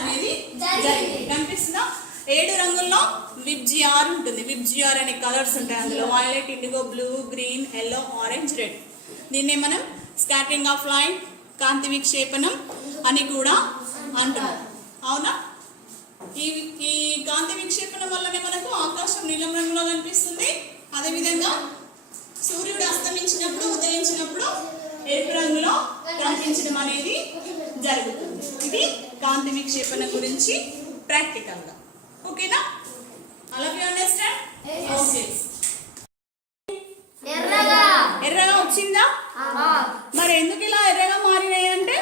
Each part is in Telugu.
అనేది జరిగింది. కనిపిస్తుందా? 7 రంగుల్లో విబ్జిఆర్ ఉంటుంది. విబ్జిఆర్ అనే కలర్స్ ఉంటాయి అందులో. Violet, IndiGo, blue, green, yellow, orange, red. దీన్నే మనం స్కాటరింగ్ ఆఫ్ లైట్, కాంతి విక్షేపణం అని కూడా అంటున్నాం. అవునా? ఈ కాంతి విక్షేపణం వల్లనే మనకు ఆకాశం నీలం రంగులో కనిపిస్తుంది. అదేవిధంగా సూర్యుడు అస్తమించినప్పుడు, ఉదయించినప్పుడు ఎరుపు రంగులో కనిపించడం అనేది జరుగుతుంది. ఇది కాంతి విక్షేపణ గురించి ప్రాక్టికల్ గా. ఓకేనా? అలా యు అండర్స్టాండ్? ఓకే. ఎర్రగా వచ్చిందా? మరి ఎందుకు ఇలా ఎర్రగా మారినాయి అంటే,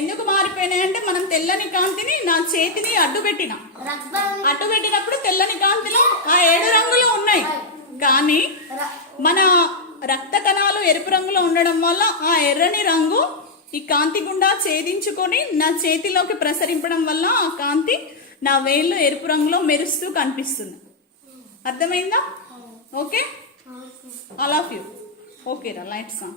ఎందుకు మారిపోయినాయి అంటే, మనం తెల్లని కాంతిని నా చేతిని అడ్డు పెట్టినప్పుడు తెల్లని కాంతిలో ఆ 7 రంగులు ఉన్నాయి. కానీ మన రక్త కణాలు ఎరుపు రంగులో ఉండడం వల్ల ఆ ఎర్రని రంగు ఈ కాంతి గుండా ఛేదించుకొని నా చేతిలోకి ప్రసరింపడం వల్ల ఆ కాంతి నా వేళ్ళు ఎరుపు రంగులో మెరుస్తూ కనిపిస్తుంది. అర్థమైందా? Okay, all of you. Okay రా, లైట్స్ ఆన్.